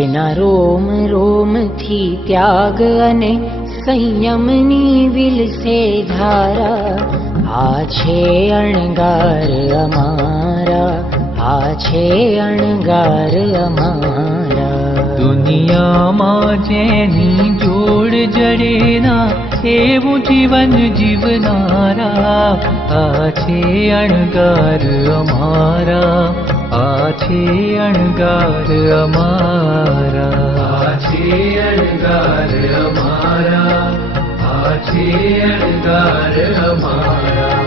જેના રોમ રોમથી ત્યાગ અને સંયમની વિલસે ધારા, આ છે અણગાર અમારા, આ છે અણગાર અમારા. દુનિયામાં જેની જોડ જડેના એવું જીવન જીવનારા, આ છે અણગાર અમારા, આ છે અણગાર અમારા, આ છે અણગાર અમારા, આ છે અણગાર અમારા.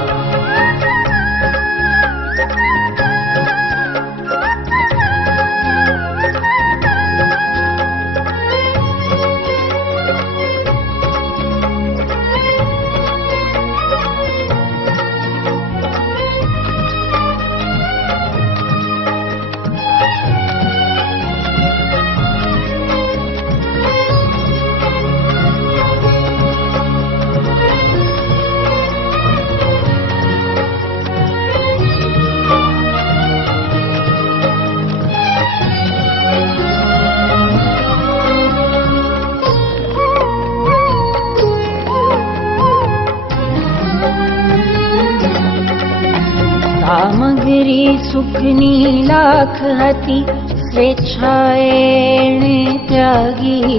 સામગ્રી સુખની લાખ હતી, સ્વેચ્છાએ એણે ત્યાગી.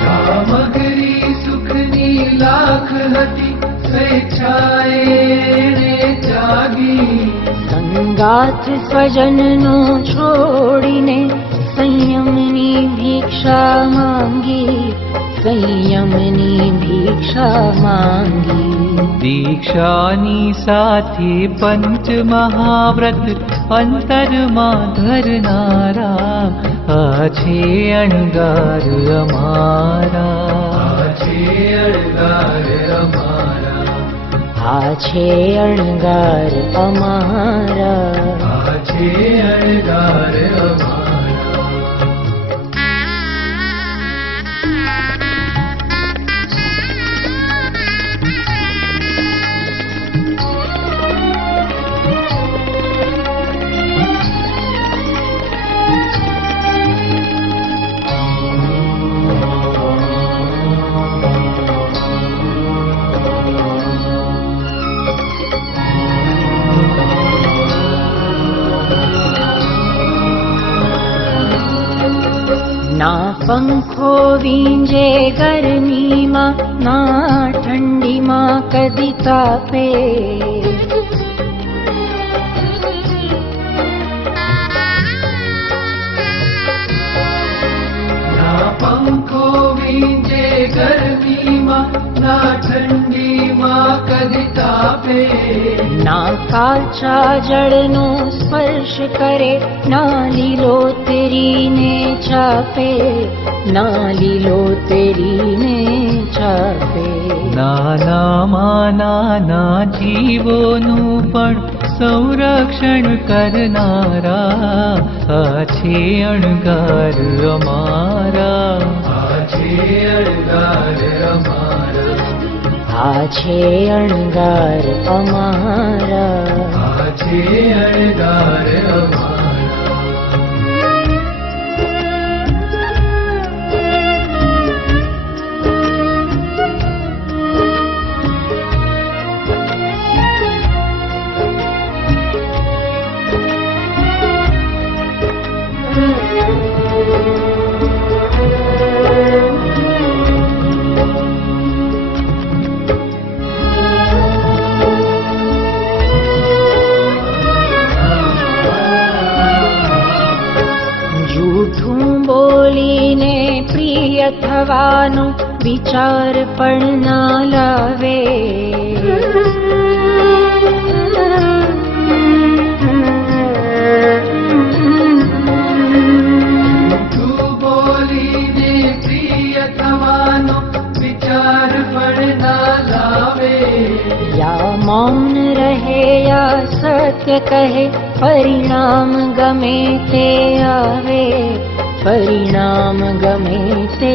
સામગ્રી સુખની લાખ હતી, સ્વેચ્છાએ એણે ત્યાગી. સંગાથ સ્વજનનો છોડીને સંયમની ભિક્ષા માંગી, સંયમની ભિક્ષા માંગી. દીક્ષાની સાથે પંચ મહાવ્રત અંતરમાં ધરનારા, આ છે અણગાર અમારા, આ છે અણગાર અમારા, આ છે અણગાર અમારા, આ છે અણગાર અમારા. ના પંખો વીંજે ગરમીમાં, ના ઠંડીમાં કદી તાપે. ના પંખો વીંજે ગરમીમાં, ના ઠંડીમાં કદી તાપે. ના કાચા જળનો સ્પર્શ કરે, ના લીલોતરીને ચાપે, ના લીલોતરીને ચાપે. નાનામાં નાના જીવોનું પણ સંરક્ષણ કરનારા, આ છે અણગાર અમારા, આ છે અણગાર અમારા, આ છે અણગાર અમારા, આ છે અણગાર અમારા. બોલીને પ્રિય થવાનો વિચાર પણ ના લાવે. બોલીને પ્રિય થવાનો વિચાર પણ ના લાવે. યા મૌન રહે યા સત્ય કહે, પરિણામ ગમે તે આવે, પરિણામ ગમે તે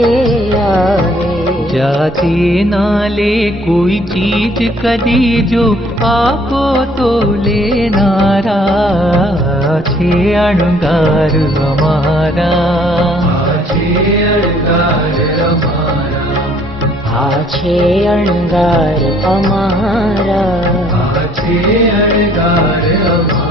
આવે. જા साचे ना ले कोई चीज कदी जो आपो तो लेनारा छे अणगार हमारा छे अणगार हमारा छे अणगार अमारा छे अणगार हमारा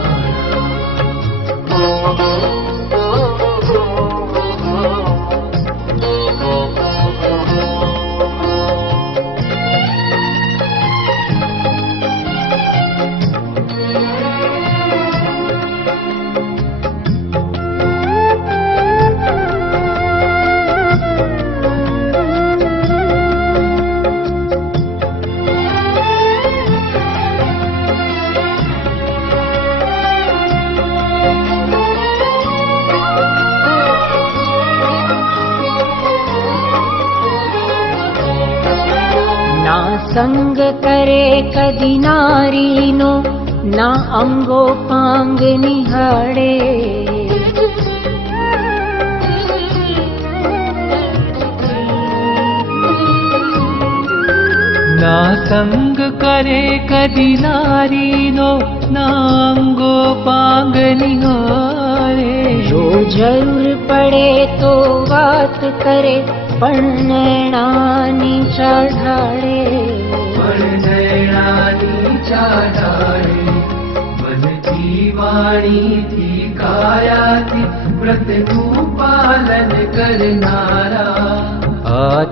संग करे कदी नारीनो ना अंगो पांग निहाड़े ना संग करे कदी नारीनो ना अंगो पांग निहारे जो जरूर पड़े तो बात करे पण नैणानी चढ़ाड़े मनथी वाणी थी काया थी व्रतनु पालन करनारा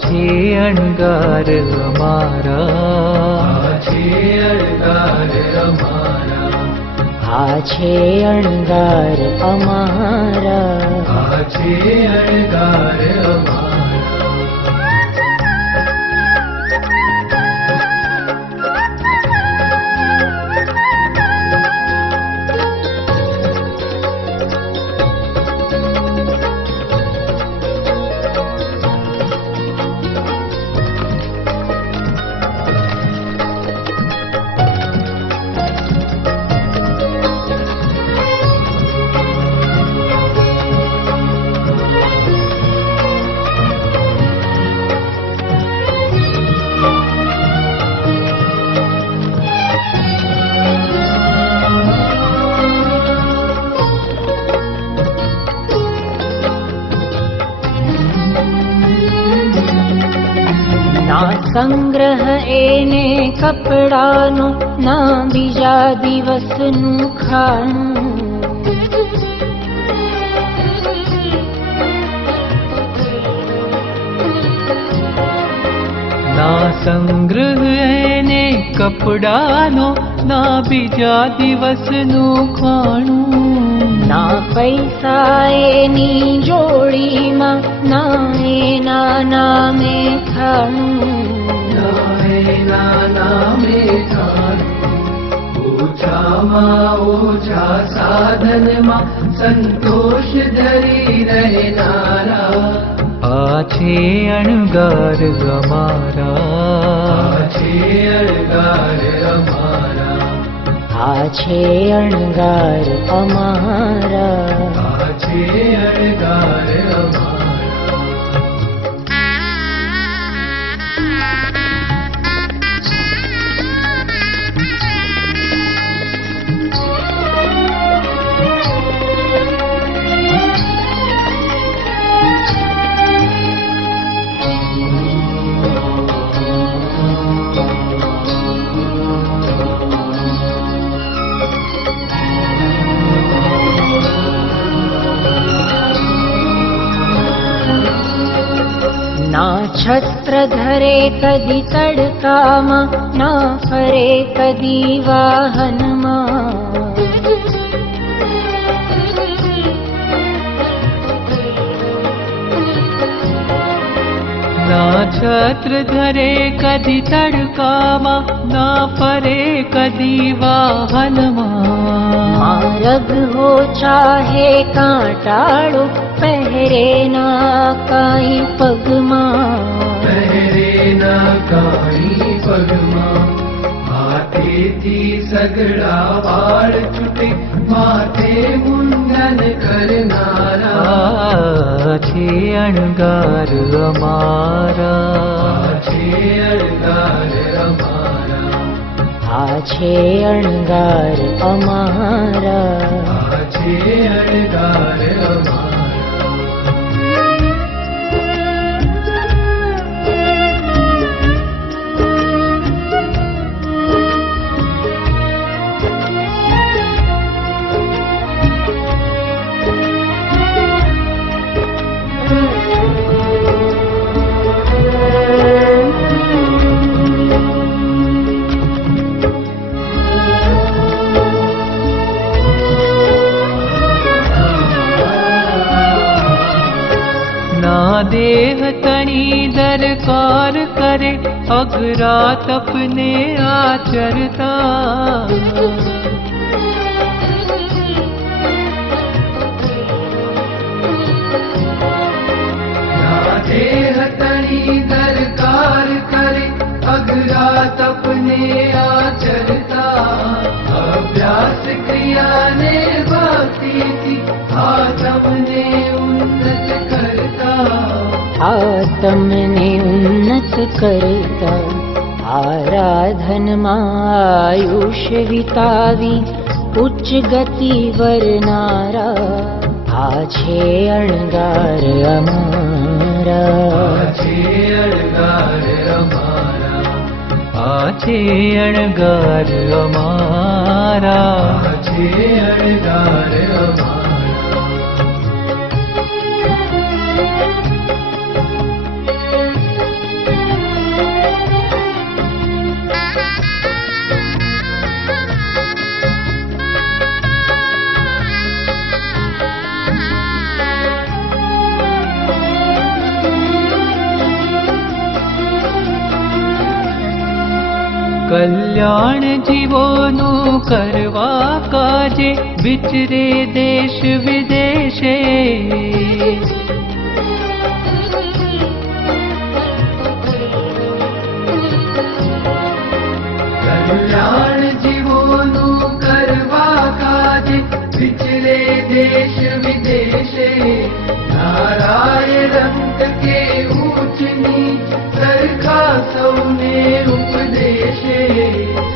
छे अणगार हमारा छे अणगार हमारा छे अणगार अमारा छे अणगार हमारा संग्रह एने कपड़ानो ना बीजा दिवसनु खाणु ना संग्रह एने कपड़ानो ना बीजा दिवसनु खाणु ना पैसा एनी जोड़ी मां ना एना नामे खाणु ओछा साधन मा संतोष धरी रहनारा छे अणगार हमारा छे अणगार हमारा छे अणगार अमारा छे अणगार हमारा ना छत्र धरे कदी तड़कामा ना फरे कदी वाहनमा ना छत्र धरे कदी तड़कामा ना फरे कदी वाहनमा मार्ग हो चाहे कांटाड़ो पहरे ना काई पगमा पहरे ना काई पगमा हाथे थी सगड़ा वाल छुटे माथे मुंडन करनारा છે અણગાર અમારા, છે અણગાર અમારા, આ છે અણગાર અમારા, છે અણગાર અમારા. देह तनी दरकार करे अगरा तपने आचरता, देह तनी दरकार करे अगरा तपने आचरता, अभ्यास क्रिया ने भक्ति थी आत्मने उन्नत करता, आत्मने उन्नत करता, आराधનમાં આયુષ્ય વિતાવી ઉચ્ચ ગતિ વરનારા, આ છે અણગાર અમારા, છે અણગાર અમારા, આ છે અણગાર અમારા, છે અણગાર અમારા. કલ્યાણ જીવોનું કરવા કાજે વિચરે દેશ વિદેશે, કલ્યાણ જીવોનું કરવા કાજે વિચરે દેશ વિદેશે, નારાયણ રંગ કે ઊંચ નીચ સરખા સૌને ઉપદેશે,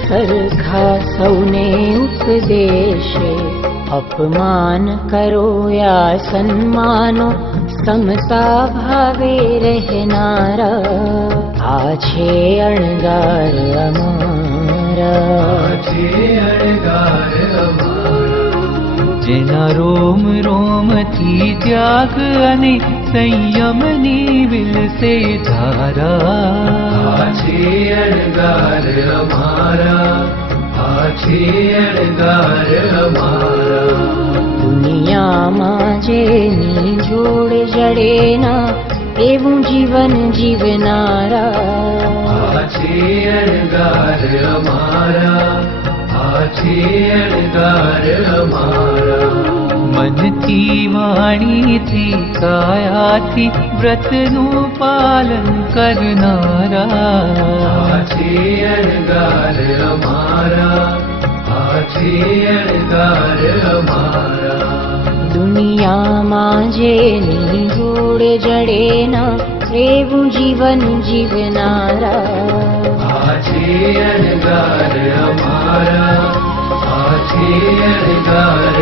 સરખા સૌને ઉપદેશે, અપમાન કરો યા સન્માનો સમતા ભાવે રહેનારા, આ છે અણગાર અમારા, છે અણગાર અમારા. જેના રોમ રોમથી ત્યાગ અને સંયમની વિલસે ધારા, છે અણગાર અમારા, છે અણગાર અમારા. દુનિયામાં જેની જોડ જડેના એવું જીવન જીવનારા, છે અણગાર અમારા, છે અણગાર અમારા. મનથી વાણીથી કાયાથી વ્રતનું પાલન કરનારા, છે અણગાર અમારા, છે અણગાર અમારા. દુનિયામાં જેની જોડ જડેના એવું જીવન જીવનારા, છે અણગાર અમારા, છે અણગાર